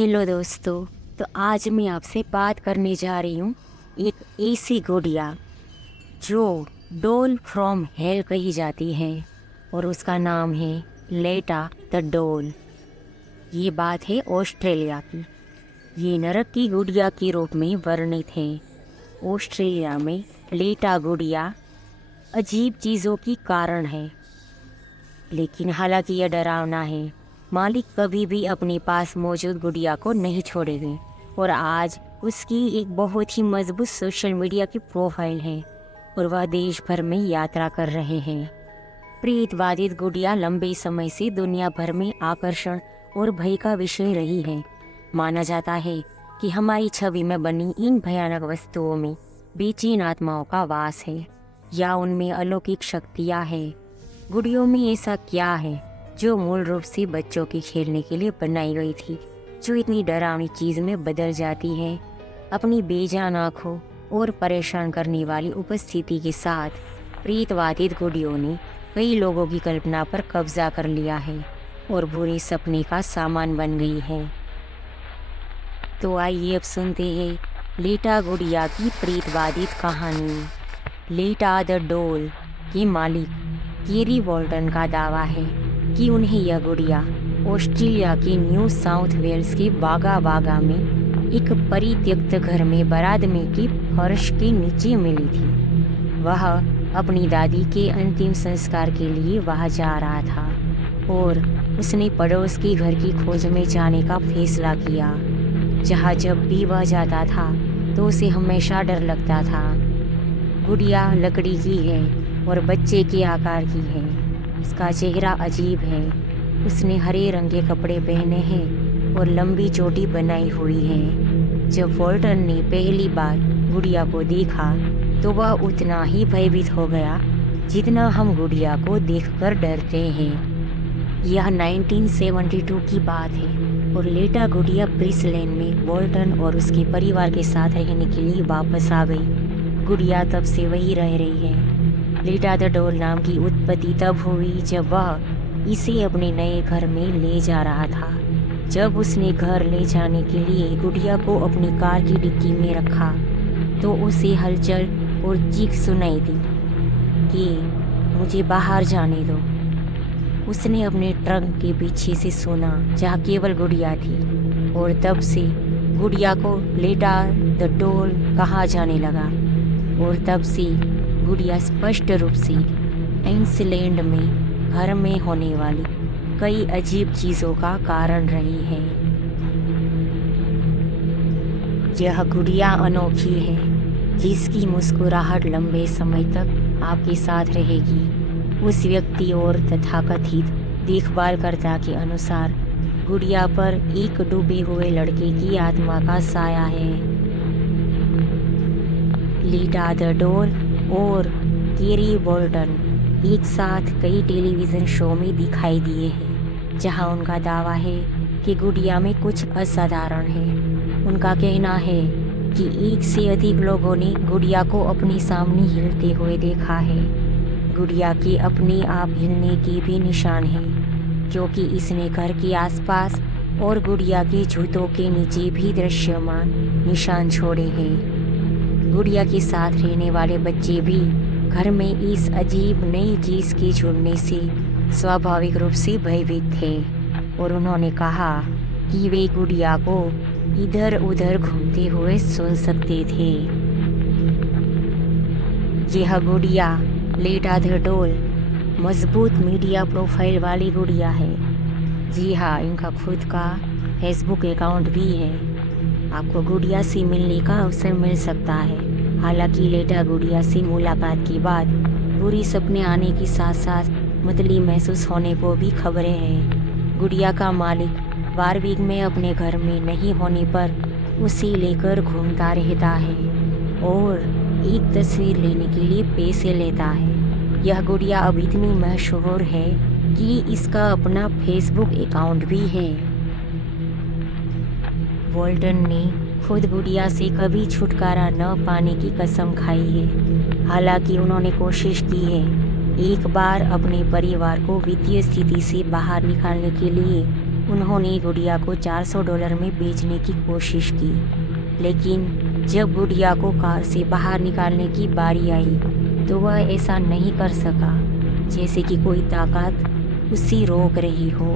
Hello दोस्तों। तो आज मैं आपसे बात करने जा रही हूँ एक ऐसी गुड़िया जो डॉल फ्रॉम हेल कही जाती है और उसका नाम है लेटा द डॉल। ये बात है ऑस्ट्रेलिया की। ये नरक की गुड़िया के रूप में वर्णित है। ऑस्ट्रेलिया में लेटा गुड़िया अजीब चीज़ों की कारण है, लेकिन हालांकि यह डरावना है। मालिक कभी भी अपने पास मौजूद गुड़िया को नहीं छोड़ेंगे और आज उसकी एक बहुत ही मजबूत सोशल मीडिया की प्रोफाइल है और वह देश भर में यात्रा कर रहे हैं। प्रेतबाधित गुड़िया लंबे समय से दुनिया भर में आकर्षण और भय का विषय रही है। माना जाता है कि हमारी छवि में बनी इन भयानक वस्तुओं में बेचैन आत्माओं का वास है या उनमें अलौकिक शक्तियाँ हैं। गुड़ियों में ऐसा क्या है जो मूल रूप से बच्चों के खेलने के लिए बनाई गई थी, जो इतनी डरावनी चीज़ में बदल जाती है? अपनी बेजान आँखों और परेशान करने वाली उपस्थिति के साथ प्रेतवादित गुड़ियों ने कई लोगों की कल्पना पर कब्जा कर लिया है और बुरे सपने का सामान बन गई है। तो आइए अब सुनते हैं लेटा गुड़िया की प्रेतवादित कहानी। लेटा द डॉल के मालिक केरी वॉल्टन का दावा है कि उन्हें यह गुड़िया ऑस्ट्रेलिया के न्यू साउथ वेल्स के बागा बागा में एक परित्यक्त घर में बारात में के फर्श के नीचे मिली थी। वह अपनी दादी के अंतिम संस्कार के लिए वहां जा रहा था और उसने पड़ोस के घर की खोज में जाने का फैसला किया, जहां जब भी वह जाता था तो उसे हमेशा डर लगता था। गुड़िया लकड़ी की है और बच्चे के आकार की है। उसका चेहरा अजीब है। उसने हरे रंग के कपड़े पहने हैं और लंबी चोटी बनाई हुई है। जब वॉल्टन ने पहली बार गुड़िया को देखा तो वह उतना ही भयभीत हो गया जितना हम गुड़िया को देखकर डरते हैं। यह 1972 की बात है और लेटा गुड़िया ब्रिसलैंड में वॉल्टन और उसके परिवार के साथ रहने के लिए वापस आ गई। गुड़िया तब से वही रह रही है। लेटा द डॉल नाम की उत्पत्ति तब हुई जब वह इसे अपने नए घर में ले जा रहा था। जब उसने घर ले जाने के लिए गुड़िया को अपनी कार की डिक्की में रखा तो उसे हलचल और चीख सुनाई दी कि मुझे बाहर जाने दो। उसने अपने ट्रंक के पीछे से सुना जहाँ केवल गुड़िया थी और तब से गुड़िया को लेटा द डॉल कहा जाने लगा और तब से गुड़िया स्पष्ट रूप से आइसलैंड में घर में होने वाली कई अजीब चीज़ों का कारण रही है। यह गुड़िया अनोखी है जिसकी मुस्कुराहट लंबे समय तक आपके साथ रहेगी। उस व्यक्ति और तथाकथित देखभालकर्ता के अनुसार गुड़िया पर एक डूबे हुए लड़के की आत्मा का साया है। लेटा द डॉल और केरी वॉल्टन एक साथ कई टेलीविज़न शो में दिखाई दिए हैं जहां उनका दावा है कि गुड़िया में कुछ असाधारण है। उनका कहना है कि एक से अधिक लोगों ने गुड़िया को अपने सामने हिलते हुए देखा है। गुड़िया के अपने आप हिलने के भी निशान हैं क्योंकि इसने घर के आसपास और गुड़िया के जूतों के नीचे भी दृश्यमान निशान छोड़े हैं। गुड़िया के साथ रहने वाले बच्चे भी घर में इस अजीब नई चीज़ के जुड़ने से स्वाभाविक रूप से भयभीत थे और उन्होंने कहा कि वे गुड़िया को इधर उधर घूमते हुए सुन सकते थे। यह गुड़िया लेटा द डॉल मजबूत मीडिया प्रोफाइल वाली गुड़िया है। जी हाँ, इनका खुद का फेसबुक अकाउंट भी है। आपको गुड़िया से मिलने का अवसर मिल सकता है। हालांकि लेटा गुड़िया से मुलाकात के बाद बुरी सपने आने के साथ साथ मतली महसूस होने को भी खबरें हैं। गुड़िया का मालिक वारविक में अपने घर में नहीं होने पर उसे लेकर घूमता रहता है और एक तस्वीर लेने के लिए पैसे लेता है। यह गुड़िया अब इतनी मशहूर है कि इसका अपना फेसबुक अकाउंट भी है। वॉल्टन ने खुद गुड़िया से कभी छुटकारा न पाने की कसम खाई है। हालांकि उन्होंने कोशिश की है। एक बार अपने परिवार को वित्तीय स्थिति से बाहर निकालने के लिए उन्होंने गुड़िया को $400 में बेचने की कोशिश की, लेकिन जब गुड़िया को कार से बाहर निकालने की बारी आई तो वह ऐसा नहीं कर सका, जैसे कि कोई ताकत उसे रोक रही हो।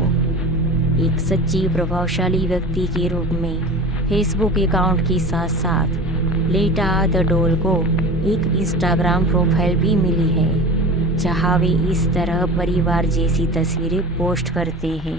एक सच्ची प्रभावशाली व्यक्ति के रूप में फेसबुक अकाउंट के साथ साथ लेटा द डॉल को एक इंस्टाग्राम प्रोफाइल भी मिली है, जहाँ वे इस तरह परिवार जैसी तस्वीरें पोस्ट करते हैं।